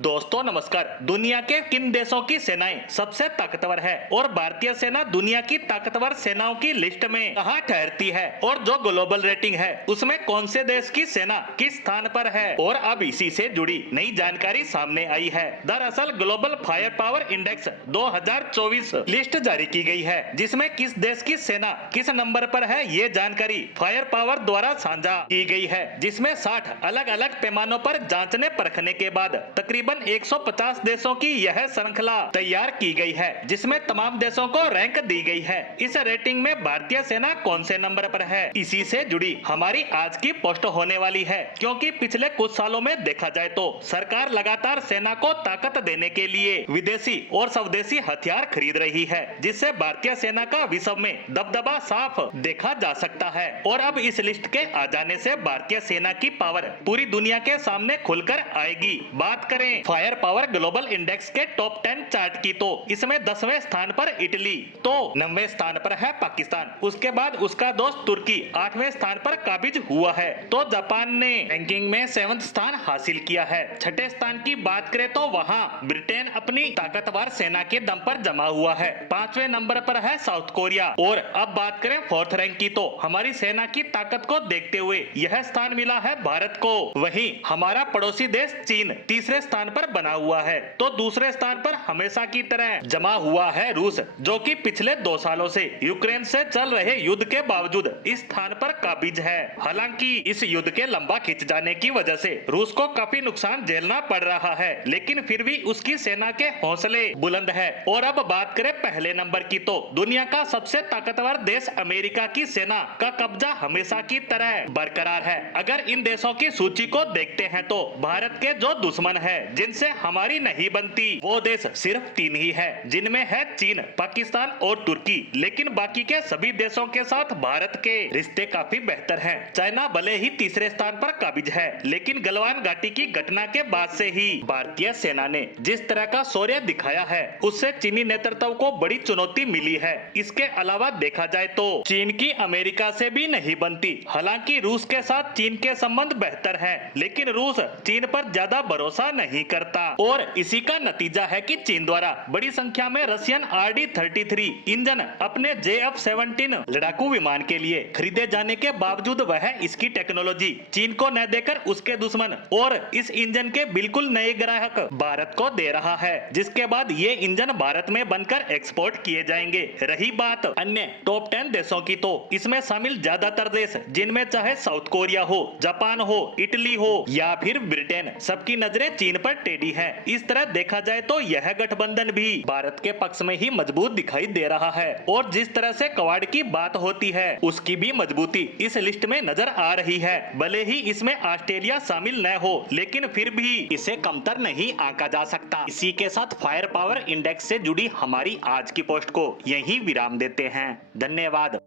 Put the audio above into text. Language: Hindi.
दोस्तों नमस्कार। दुनिया के किन देशों की सेनाएं सबसे ताकतवर है और भारतीय सेना दुनिया की ताकतवर सेनाओं की लिस्ट में कहां ठहरती है और जो ग्लोबल रेटिंग है उसमें कौन से देश की सेना किस स्थान पर है और अब इसी से जुड़ी नई जानकारी सामने आई है। दरअसल global fire power index 2024 list जारी की गई है जिसमें किस देश की सेना किस नंबर पर है ये जानकारी फायर पावर द्वारा साझा की गई है, जिसमें 60 अलग अलग पैमानों पर जांचने परखने के बाद तकरीबन 150 देशों की यह श्रृंखला तैयार की गई है जिसमें तमाम देशों को रैंक दी गई है। इस रेटिंग में भारतीय सेना कौन से नंबर पर है, इसी से जुड़ी हमारी आज की पोस्ट होने वाली है, क्योंकि पिछले कुछ सालों में देखा जाए तो सरकार लगातार सेना को ताकत देने के लिए विदेशी और स्वदेशी हथियार खरीद रही है, जिससे भारतीय सेना का विश्व में दबदबा साफ देखा जा सकता है। और अब इस लिस्ट के आ जाने से भारतीय सेना की पावर पूरी दुनिया के सामने खुलकर आएगी। बात करें फायर पावर ग्लोबल इंडेक्स के टॉप 10 चार्ट की तो इसमें 10वें स्थान पर इटली, तो 9वें स्थान पर है पाकिस्तान, उसके बाद उसका दोस्त तुर्की 8वें स्थान पर काबिज हुआ है, तो जापान ने रैंकिंग में 7वां स्थान हासिल किया है। छठे स्थान की बात करें तो वहां ब्रिटेन अपनी ताकतवर सेना के दम पर जमा हुआ है। 5वें नंबर पर है साउथ कोरिया। और अब बात करें 4th रैंक की तो हमारी सेना की ताकत को देखते हुए यह स्थान मिला है भारत को। वहीं हमारा पड़ोसी देश चीन तीसरे स्थान पर बना हुआ है, तो दूसरे स्थान पर हमेशा की तरह जमा हुआ है रूस, जो कि पिछले 2 सालों से यूक्रेन से चल रहे युद्ध के बावजूद इस स्थान पर काबिज है। हालांकि इस युद्ध के लंबा खिंच जाने की वजह से रूस को काफी नुकसान झेलना पड़ रहा है, लेकिन फिर भी उसकी सेना के हौसले बुलंद है। और अब बात करें पहले नंबर की तो दुनिया का सबसे ताकतवर देश अमेरिका की सेना का कब्जा हमेशा की तरह बरकरार है। अगर इन देशों की सूची को देखते हैं तो भारत के जो दुश्मन है जिनसे हमारी नहीं बनती वो देश सिर्फ 3 ही है, जिनमें है चीन, पाकिस्तान और तुर्की। लेकिन बाकी के सभी देशों के साथ भारत के रिश्ते काफी बेहतर हैं। चाइना भले ही तीसरे स्थान पर काबिज है, लेकिन गलवान घाटी की घटना के बाद से ही भारतीय सेना ने जिस तरह का शौर्य दिखाया है उससे चीनी नेतृत्व को बड़ी चुनौती मिली है। इसके अलावा देखा जाए तो चीन की अमेरिका से भी नहीं बनती। हालांकि रूस के साथ चीन के संबंध बेहतर है, लेकिन रूस चीन पर ज्यादा भरोसा नहीं करता और इसी का नतीजा है कि चीन द्वारा बड़ी संख्या में रशियन RD-33 इंजन अपने JF-17 लड़ाकू विमान के लिए खरीदे जाने के बावजूद वह इसकी टेक्नोलॉजी चीन को न देकर उसके दुश्मन और इस इंजन के बिल्कुल नए ग्राहक भारत को दे रहा है, जिसके बाद ये इंजन भारत में बनकर एक्सपोर्ट किए जाएंगे। रही बात अन्य टॉप 10 देशों की तो इसमें शामिल ज्यादातर देश, जिनमें चाहे साउथ कोरिया हो, जापान हो, इटली हो या फिर ब्रिटेन, सबकी नजरें चीन पर टेढ़ी है। इस तरह देखा जाए तो यह गठबंधन भी भारत के पक्ष में ही मजबूत दिखाई दे रहा है और जिस तरह से कवाड़ की बात होती है उसकी भी मजबूती इस लिस्ट में नजर आ रही है। भले ही इसमें ऑस्ट्रेलिया शामिल न हो, लेकिन फिर भी इसे कमतर नहीं आंका जा सकता। इसी के साथ फायर पावर इंडेक्स से जुड़ी हमारी आज की पोस्ट को यहीं विराम देते हैं। धन्यवाद।